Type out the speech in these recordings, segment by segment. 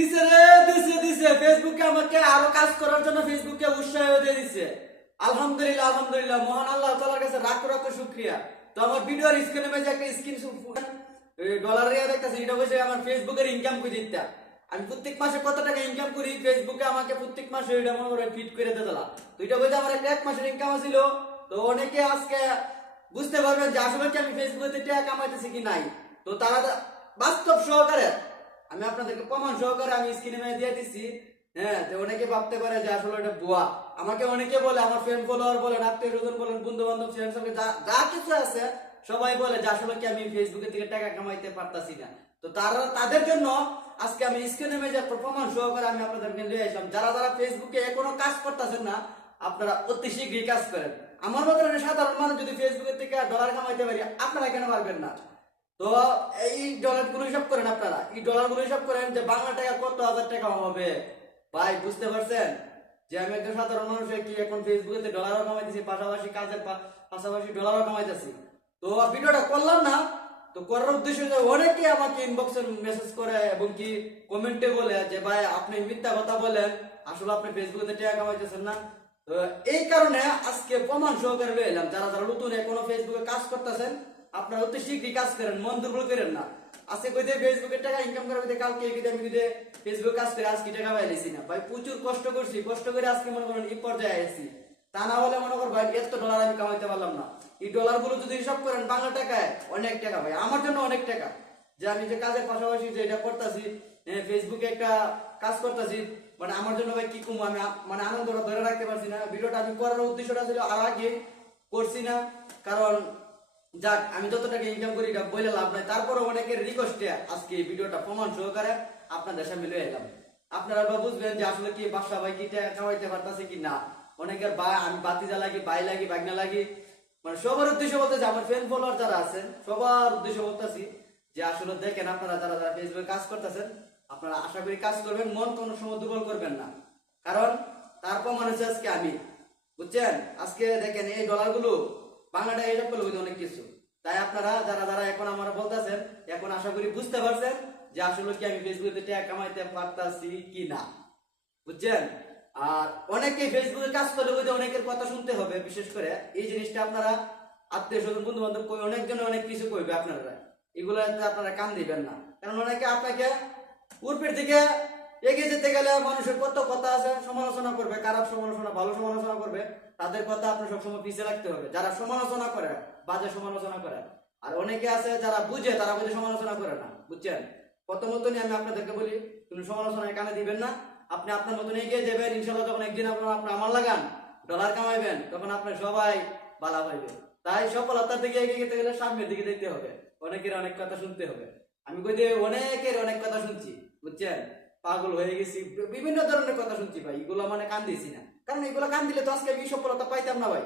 দিছে রে, দিছে দিছে। ফেসবুকে আমাকে আরও কাজ করার জন্য ফেসবুকে উৎসাহ দিয়ে দিছে। আলহামদুলিল্লাহ আলহামদুলিল্লাহ। মহান আল্লাহ তাআলার কাছে লাখ লাখ শুকরিয়া। তো আমার ভিডিওর স্ক্রিনে মেজে একটা স্ক্রিন ডলার রিয়া দেখতেছে, এটা বসে আমার ফেসবুকের ইনকাম করে দিতে আমি প্রত্যেক মাসে কত টাকা ইনকাম করি? ফেসবুকে আমাকে প্রত্যেক মাসে এটা মনে করে ফিট করে দিতে তো এটা বলতে আমার একটা এক মাসের ইনকাম ছিল। তো অনেকে আজকে বুঝতে পারবেন যে আসলে কি আমি ফেসবুকে টাকা কামাইতেছি কি নাই। তো তারা বাস্তব সহকারে আমি আপনাদেরকে প্রমাণ সহকারে আমি স্ক্রিনে মেরে দিয়ে দিচ্ছি হ্যাঁ যে অনেকে ভাবতে পারে যে আসলে এটা বুয়া আমাকে অনেকে বলে, আমার ফ্রেন্ড ফলোয়ার বলেন, আত্মীয় স্বজন বলেন বন্ধু বান্ধব ফ্রেন্ড সঙ্গে যা কিছু আছে, সবাই বলে যে আসলে কি আমি ফেসবুকে থেকে টাকা কামাইতে পারতাছি না। তো তারা, তাদের জন্য আজকে আমি স্ক্রিনে মেজে প্রমাণ সহকারে আমি আপনাদেরকে নিয়ে আসলাম। যারা যারা ফেসবুকে এখনও কাজ করতেছেন না, আপনারা অতি শীঘ্রই কাজ করেন। আমার মতো সাধারণ মানুষ যদি ফেসবুকের থেকে ডলার কামাইতে পারি, আপনারা কেন পারবেন না? তো এই ডলারগুলো হিসাব করেন আপনারা। এই ডলারগুলো হিসাব করেন যে বাংলা টাকা কত হাজার টাকা হবে ভাই, বুঝতে পারছেন? যে আমি একজন সাধারণ মানুষ হয়ে কি এখন ফেসবুকে ডলারও কামাইতেছি, পাশাপাশি কাজের পাশাপাশি ডলারও কামাইতেছি। তো ভিডিওটা করলাম না। তো করার উদ্দেশ্য অনেকে আমাকে ইনবক্সে মেসেজ করে এবং কি কমেন্টে বলে যে, ভাই, আপনি মিথ্যা কথা বলেন। আসলে আপনি ফেসবুকে টাকা কামাইতেছেন না। তো এই কারণে আজকে প্রমাণ সহকারে এলাম। যারা যারা নতুন এখনও ফেসবুকে কাজ করতেছেন আপনারা অতি শীঘ্রই কাজ করেন, মন দুর্বল করেন না। আজকে কইতে ফেসবুকে টাকা ইনকাম করে কইতে কালকে কইতে আমি কইতে ফেসবুক কাজ করে আজকে টাকা পাইলেছি না। ভাই, প্রচুর কষ্ট করছি, কষ্ট করে আজকে মনে করেন এই পর্যায়ে আইছি। তা না হলে মনে কর ভাই, এত ডলার আমি কামাইতে পারলাম না। এই ডলারগুলো যদি হিসাব করেন, বাংলা টাকায় অনেক টাকা ভাই, আমার জন্য অনেক টাকা। যে আমি যে কাজের পাশাপাশি যে এটা করতেছি ফেসবুকে একটা কাজ করতেছি মানে আমার জন্য ভাই কি কম, আমি মানে আনন্দটা ধরে রাখতে পারছি না। ভিডিওটা আমি করার উদ্দেশ্যটা ছিল আর আগে করছি না, কারণ যাক, আমি যত টাকা ইনকাম করি এটা বলে লাভ নাই। তারপরে অনেকের রিকোয়েস্টে আজকে এই ভিডিওটা প্রমাণ সহকারে আপনাদের সামনে লয়ে এলাম। আপনারা বা বুঝবেন যে আসলে কি বাসা ভাই কি টাকা কামাইতে পারতাছে কি না? অনেকের বা আমি বাতিজা লাগি বাই লাগি, বাগনা লাগি। মানে সবার উদ্দেশ্য বলতেছি, আমার ফ্রেন্ড ফলোয়ার যারা আছেন, সবার উদ্দেশ্য বলতেছি যে আসলে দেখেন আপনারা যারা যারা ফেসবুকে কাজ করতেছেন, আপনারা আশা করি কাজ করবেন, মন কোনো সময় দুর্বল করবেন না। কারণ তারপর হচ্ছে আজকে আমি। বুঝছেন? আজকে দেখেন এই ডলারগুলো বাংলাটা এইসব করলে অনেক কিছু। তাই আপনারা যারা যারা এখন আমার বলতেছেন, এখন আশা করি বুঝতে পারছেন যে আসলে কি আমি ফেসবুকে টাকা কামাইতে পারতাছি কি না বুঝছেন? আর অনেকে ফেসবুকে কাজ করলে বুঝে অনেকের কথা শুনতে হবে, বিশেষ করে এই জিনিসটা আপনারা আত্মীয় স্বজন বন্ধু বান্ধব অনেকজন অনেক কিছু করবে আপনারা। এগুলো আপনারা কান দিবেন না। কারণ অনেকে আপনাকে পূর্বের দিকে এগিয়ে যেতে গেলে মানুষের কত কথা আছে, সমালোচনা করবে, খারাপ সমালোচনা, ভালো সমালোচনা করবে, তাদের কথা আপনার সবসময় পিছিয়ে রাখতে হবে। যারা সমালোচনা করে, বাজে সমালোচনা করে। আর অনেকে আছে যারা বুঝে, তারা বুঝে সমালোচনা করে না, বুঝছেন? মতনই আমি আপনাদেরকে বলি, তুমি সমালোচনায় কানে দিবেন না। আপনি আপনার মতন এগিয়ে যাবেন ইনশাল্লাহ যখন একদিন আপনার আপনার আমার লাগান, ডলার কামাইবেন, তখন আপনার সবাই বালা পাইবে। তাই সফলতার দিকে এগিয়ে যেতে গেলে সামনের দিকে দেখতে হবে। অনেকের অনেক কথা শুনতে হবে। আমি যে অনেকের অনেক কথা শুনছি, বুঝছেন? পাগল হয়ে গেছি। বিভিন্ন ধরনের কথা শুনছি ভাই, এগুলো মানে কান দিয়েছি না। কারণ এগুলো কান দিলে তো আজকে আমি এই সফলতা পাইতাম না ভাই।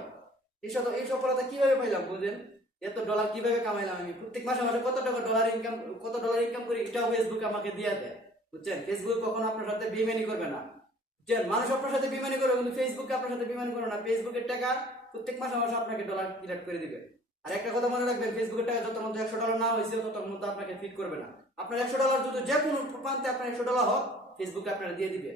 এই সত- এই সফলতা কীভাবে পাইলাম বুঝেন? এত ডলার কীভাবে কামাইলাম আমি? প্রত্যেক মাসে মাসে কত টাকা ডলার ইনকাম কত ডলার ইনকাম করি এটাও ফেসবুক আমাকে দিয়ে দেয়। বুঝছেন? ফেসবুক কখনো আপনার সাথে বেমানি করবে না। বুঝছেন? মানুষ আপনার সাথে বিমানি করবে, কিন্তু ফেসবুকে আপনার সাথে বিমানি করবে না। ফেসবুকের টাকা প্রত্যেক মাসে মাসে আপনাকে ডলার ক্রিয়েট করে দিবে। আর একটা কথা মনে রাখবেন ফেসবুকের টাকা যত মধ্যে একশো ডলার না হয়েছে, তত মধ্যে আপনাকে ফিট করবে না। আপনার একশো ডলার যদি যে কোনো প্রান্তে আপনার একশো ডলার হোক ফেসবুকে আপনারা দিয়ে দিবে।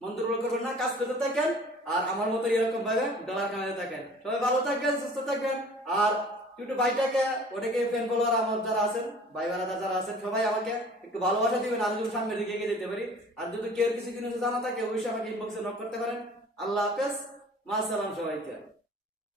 মন দুর্বল করবেন না, কাজ করতে থাকেন, আর আমার মতো এরকম ভাবে ডলার কামাতে থাকেন। সবাই ভালো থাকবেন, সুস্থ থাকবেন, আর ইউটিউব ভাইটাকে অনেকে ফ্যান ফলোয়ার আমার যারা আছেন, ভাই বারাদা যারা আছেন, সবাই আমাকে একটু ভালোবাসা দিবেন, আর যদি সামনের দিকে যেতে পারি। আর যদি কেউ কিছু কিছু জানা থাকে, অবশ্যই আমাকে ইনবক্সে নক করতে পারেন। আল্লাহ হাফেজ, মা সালাম সবাইকে।